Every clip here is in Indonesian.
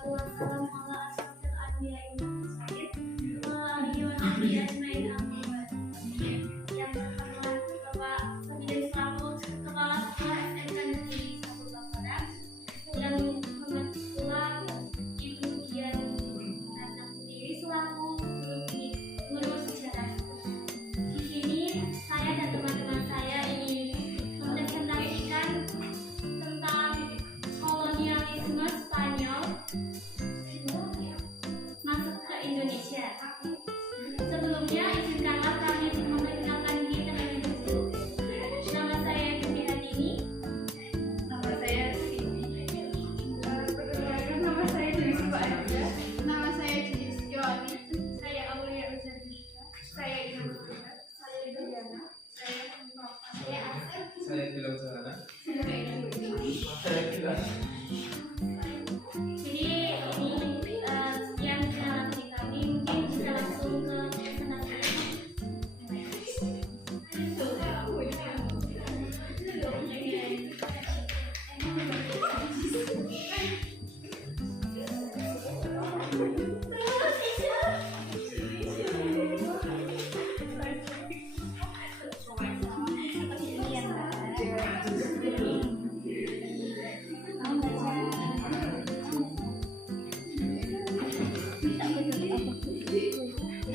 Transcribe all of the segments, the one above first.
wassalatu wassalamu ala asyrofil anbiya'i wal mursalin wa ala alihi wa sahbihi ajmain amma ba'd. Yang pertama Bapak Fadil selaku Kepala Sekolah SMK Negeri 1 Baperan, yang Muhammad Ketua Ibu Dian Ratna Putri selaku guru sejarah. Di sini saya dan teman-teman saya ingin mempresentasikan tentang kolonialisme Spanyol masuk ke Indonesia. Sebelumnya izinkanlah kami memperkenalkan diri terlebih dahulu. Nama saya Jumiatini. Nama saya Siti. Perkenalkan, nama saya Yusuf Aja. Nama saya Jenis Yoani. Saya Aulia Uzanisa. Saya Ina Muhammad. Saya Diana. Saya Nova. Saya Asep. Saya bilang sana. Saya Ina. Saya bilang. Jadi ini sekian kenalan dari kami. Mungkin bisa langsung ke presentasi.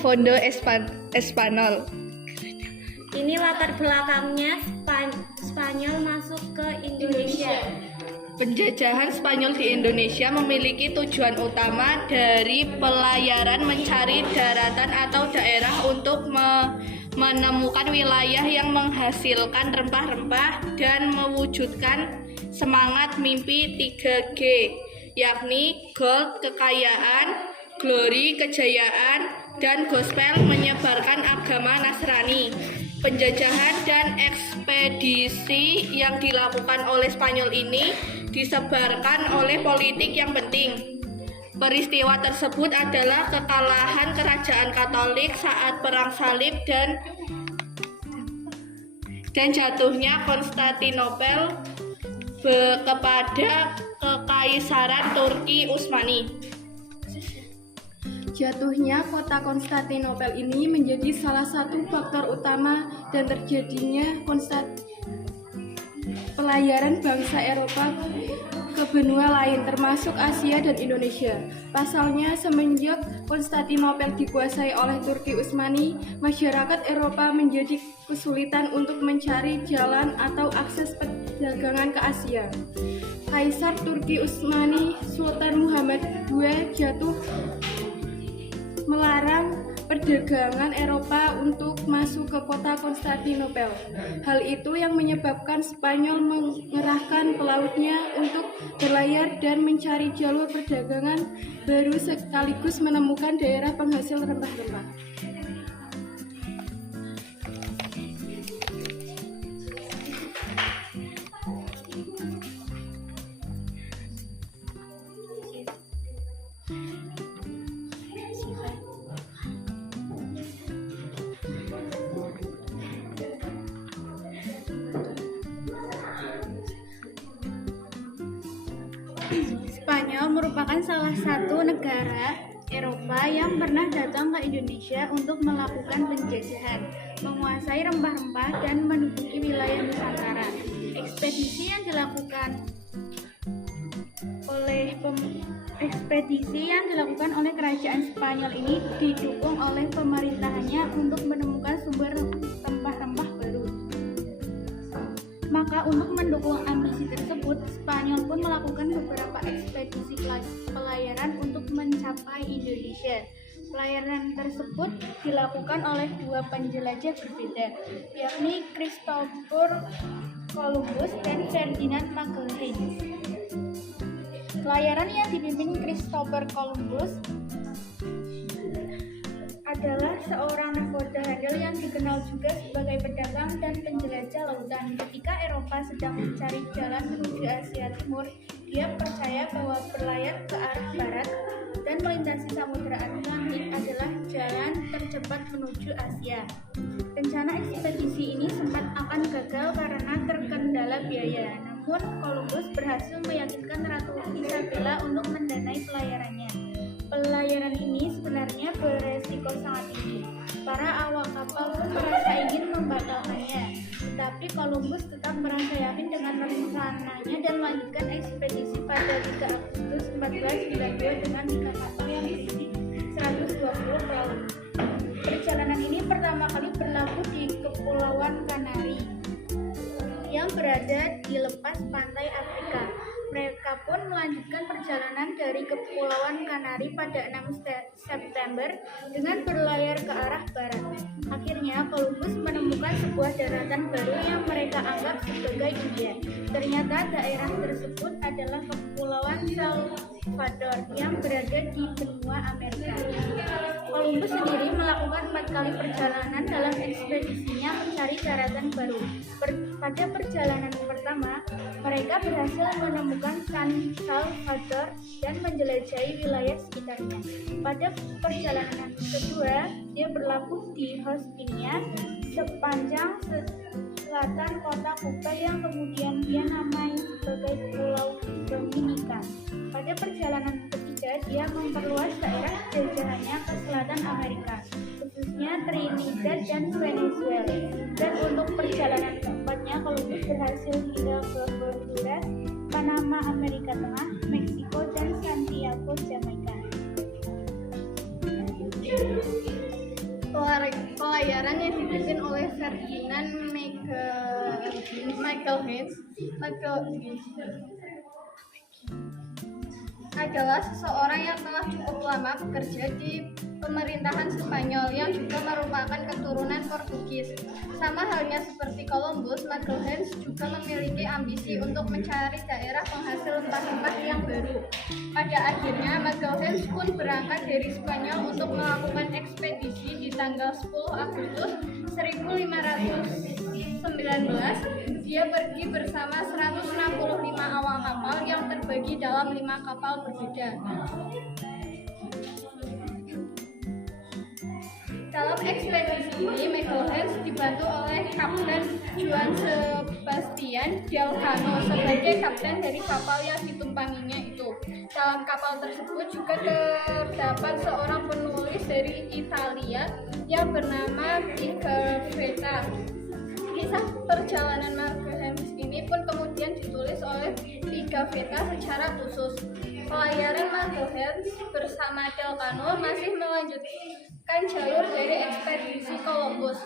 Fondo Espanol. Ini latar belakangnya Spanyol masuk ke Indonesia. Penjajahan Spanyol di Indonesia memiliki tujuan utama dari pelayaran mencari daratan atau daerah untuk menemukan wilayah yang menghasilkan rempah-rempah dan mewujudkan semangat mimpi 3G, yakni gold kekayaan, glory kejayaan, dan gospel menyebarkan agama Nasrani. Penjajahan dan ekspedisi yang dilakukan oleh Spanyol ini disebarkan oleh politik yang penting. Peristiwa tersebut adalah kekalahan kerajaan Katolik saat Perang Salib dan jatuhnya Konstantinopel kepada Kekaisaran Turki Utsmani. Jatuhnya kota Konstantinopel ini menjadi salah satu faktor utama dan terjadinya pelayaran bangsa Eropa ke benua lain termasuk Asia dan Indonesia. Pasalnya, semenjak Konstantinopel dikuasai oleh Turki Utsmani, masyarakat Eropa menjadi kesulitan untuk mencari jalan atau akses perdagangan ke Asia. Kaisar Turki Utsmani Sultan Muhammad II jatuh melarang perdagangan Eropa untuk masuk ke kota Konstantinopel. Hal itu yang menyebabkan Spanyol mengerahkan pelautnya untuk berlayar dan mencari jalur perdagangan baru sekaligus menemukan daerah penghasil rempah-rempah. Spanyol merupakan salah satu negara Eropa yang pernah datang ke Indonesia untuk melakukan penjajahan, menguasai rempah-rempah, dan menduduki wilayah Nusantara. Ekspedisi yang dilakukan oleh kerajaan Spanyol ini didukung oleh pemerintahannya untuk menemukan sumber rempah-rempah baru. Maka untuk mendukung ambisi tersebut, Spanyol pun melakukan beberapa ekspedisi pelayaran untuk mencapai Indonesia. Pelayaran tersebut dilakukan oleh dua penjelajah berbeda, yakni Christopher Columbus dan Ferdinand Magellan. Pelayaran yang dipimpin Christopher Columbus adalah seorang nahkoda handal yang dikenal juga sebagai pedagang dan penjelajah lautan. Ketika Eropa sedang mencari jalan menuju Asia Timur, dia percaya bahwa berlayar ke arah barat dan melintasi Samudra Atlantik adalah jalan tercepat menuju Asia. Rencana ekspedisi ini sempat akan gagal karena terkendala biaya. Namun Columbus berhasil meyakinkan Ratu Isabella untuk mendanai pelayarannya. Pelayaran ini sebenarnya beresiko sangat tinggi. Para awak kapal pun merasa ingin membatalkannya, tetapi Columbus tetap merasa yakin dengan rencananya dan melanjutkan ekspedisi pada 3 Agustus 1492 dengan 3 kapal yang berisi 120 perahu. Perjalanan ini pertama kali berlabuh di Kepulauan Kanari yang berada di lepas pantai Afrika. Mereka pun melanjutkan perjalanan dari Kepulauan Kanari pada 6 September dengan berlayar ke arah barat. Akhirnya Columbus menemukan sebuah daratan baru yang mereka anggap sebagai India. Ternyata daerah tersebut adalah Kepulauan Salvador yang berada di benua Amerika. Columbus sendiri melakukan 4 kali perjalanan dalam ekspedisinya mencari daratan baru. Pada perjalanan pertama, mereka berhasil menemukan San Salvador dan menjelajahi wilayah sekitarnya. Pada perjalanan kedua, dia berlabuh di Houston sepanjang selatan kota Cuba yang kemudian dia namai sebagai Pulau Dominika. Pada perjalanan ketiga, dia memperluas daerah jajahannya ke selatan Amerika, khususnya Trinidad dan Venezuela. Dan untuk perjalanan keempatnya, Columbus berhasil hingga ke Honduras, Panama Amerika Tengah, Meksiko, dan Santiago, Jamaika. Pelayaran yang dipimpin oleh Ferdinand Michael Hayes adalah seseorang yang telah cukup lama bekerja di pemerintahan Spanyol yang juga merupakan keturunan Portugis. Sama halnya seperti Columbus, Magalhães juga memiliki ambisi untuk mencari daerah penghasil rempah-rempah yang baru. Pada akhirnya, Magalhães pun berangkat dari Spanyol untuk melakukan ekspedisi di tanggal 10 Agustus 1519. Dia pergi bersama 165 awak kapal yang terbagi dalam 5 kapal berbeda. Dalam ekspedisi ini, Magalhães dibantu oleh Kapten Juan Sebastian Delgado sebagai kapten dari kapal yang ditumpanginya itu. Dalam kapal tersebut juga terdapat seorang penulis dari Italia yang bernama Pigafetta. Kisah perjalanan Magalhães ini pun kemudian ditulis oleh Pigafetta secara khusus. Pelayaran Magalhães bersama Delgado masih melanjutkan jalur dari ekspedisi Columbus.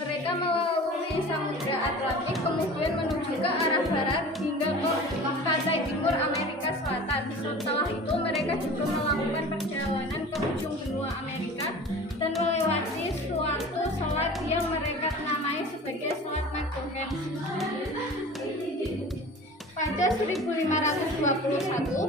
Mereka melalui Samudra Atlantik kemudian menuju ke arah barat hingga ke pantai timur Amerika Selatan. Setelah itu mereka juga melakukan perjalanan ke ujung benua Amerika dan melewati suatu selat yang mereka namai sebagai Selat Magalhães. Pada 1521,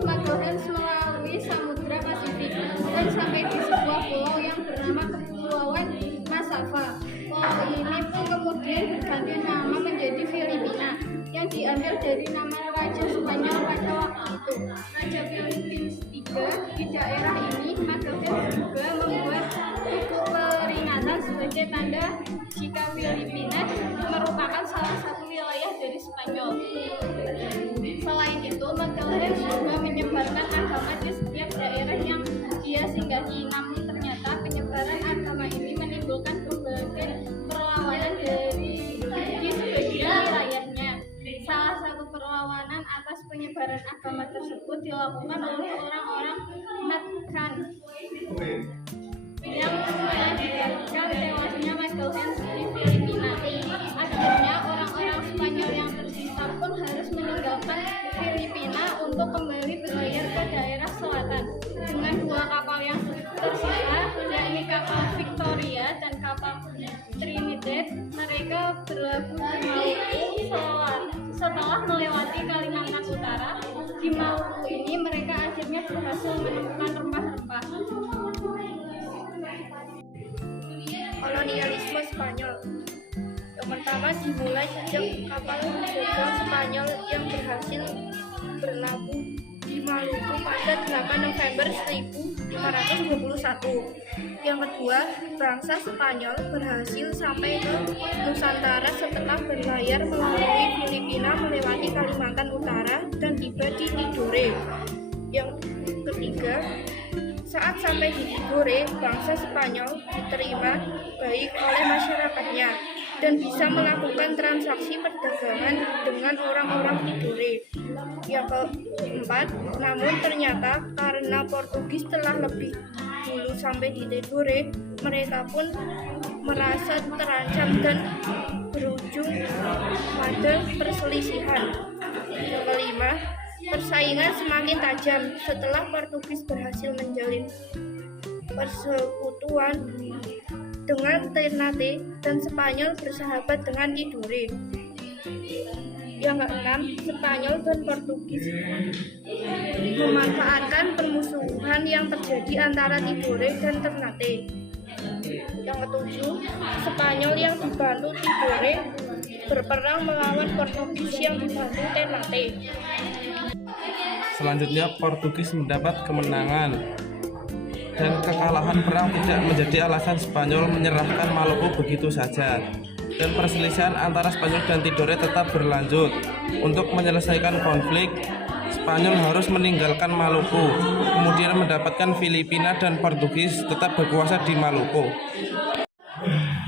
Magalhães melalui Samudra Pasifik dan sampai di sebuah pulau yang bernama Kepulauan Masava. Pulau ini pun kemudian berganti nama menjadi Filipina, yang diambil dari nama Raja Spanyol pada waktu itu, Raja Philippines III. Di daerah ini, Magalhães juga membuat buku peringatan sebagai tanda jika Filipina merupakan salah satu wilayah dari Spanyol. Selain itu, Magalhães juga menyebarkan agama di setiap daerah yang dia singgahi. Namun ternyata penyebaran agama ini menimbulkan berbagai perlawanan di sebagian wilayahnya. Salah satu perlawanan atas penyebaran agama tersebut dilakukan oleh orang-orang Natkan yang mengakibatkan tewasnya Magalhães di Filipina. Akhirnya orang-orang Spanyol yang tersisa pun harus meninggalkan Filipina untuk kembali berlayar ke daerah selatan. Dengan 2 kapal yang tersisa, yakni kapal Victoria dan kapal Trinidad, mereka berlabuh di Maluku. Setelah melewati Kalimantan Utara, di Maluku ini mereka akhirnya berhasil menemukan rempah-rempah. Kolonialisme Spanyol. Yang pertama dimulai sejak kapal penjajah Spanyol yang berhasil berlabuh di Maluku pada 8 November 1521. 1521. Yang kedua, bangsa Spanyol berhasil sampai ke Nusantara setelah berlayar melalui Filipina melewati Kalimantan Utara dan tiba di Tidore. Yang ketiga, saat sampai di Tidore, bangsa Spanyol diterima baik oleh masyarakatnya dan bisa melakukan transaksi perdagangan dengan orang-orang Tidore. Yang keempat, namun ternyata karena Portugis telah lebih dulu sampai di Tidore, mereka pun merasa terancam dan berujung pada perselisihan. Yang kelima, persaingan semakin tajam setelah Portugis berhasil menjalin persekutuan dengan Ternate dan Spanyol bersahabat dengan Tidore. Yang keenam, Spanyol dan Portugis memanfaatkan permusuhan yang terjadi antara Tidore dan Ternate. Yang ketujuh, Spanyol yang dibantu Tidore berperang melawan Portugis yang dibantu Ternate. Selanjutnya Portugis mendapat kemenangan dan kekalahan perang tidak menjadi alasan Spanyol menyerahkan Maluku begitu saja. Dan perselisihan antara Spanyol dan Tidore tetap berlanjut. Untuk menyelesaikan konflik, Spanyol harus meninggalkan Maluku, kemudian mendapatkan Filipina dan Portugis tetap berkuasa di Maluku.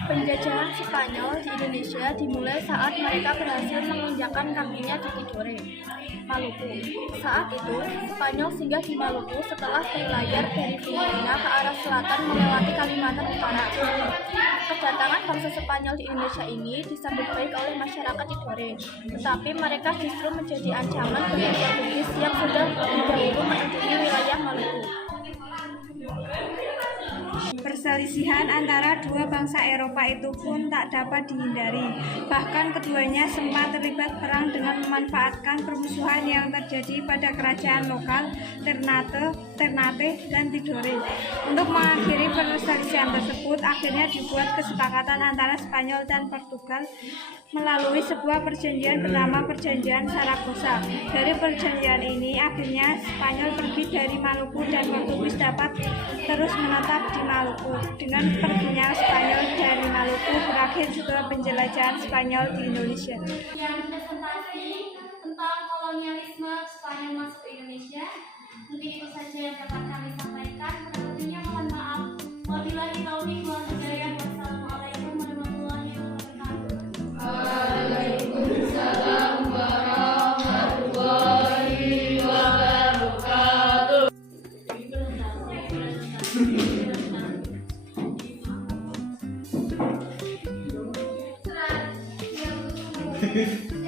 Penjajahan Spanyol di Indonesia dimulai saat mereka berhasil menginjakkan kakinya di Tidore, Maluku. Saat itu, Spanyol singgah di Maluku setelah berlayar dari Filipina ke arah selatan melewati Kalimantan Utara. Kedatangan bangsa Spanyol di Indonesia ini disambut baik oleh masyarakat Tidore, tetapi mereka justru menjadi ancaman bagi Portugis yang sudah lebih dahulu menduduki wilayah Maluku. Perselisihan antara dua bangsa Eropa itu pun tak dapat dihindari. Bahkan keduanya sempat terlibat perang dengan memanfaatkan permusuhan yang terjadi pada kerajaan lokal Ternate dan Tidore. Untuk mengakhiri perselisihan tersebut, akhirnya dibuat kesepakatan antara Spanyol dan Portugal melalui sebuah perjanjian bernama Perjanjian Saragossa. Dari perjanjian ini, akhirnya Spanyol pergi dari Maluku dan Portugis dapat terus menetap di Maluku. Dengan perginya Spanyol dari Maluku, berakhir juga penjelajahan Spanyol di Indonesia. Yang presentasi tentang kolonialisme Spanyol masuk ke Indonesia. Mungkin itu saja yang dapat kami sampaikan. Tentunya mohon maaf. Wabillahi taufiq wal hidayah. Wassalamualaikum warahmatullahi wabarakatuh. Hehehe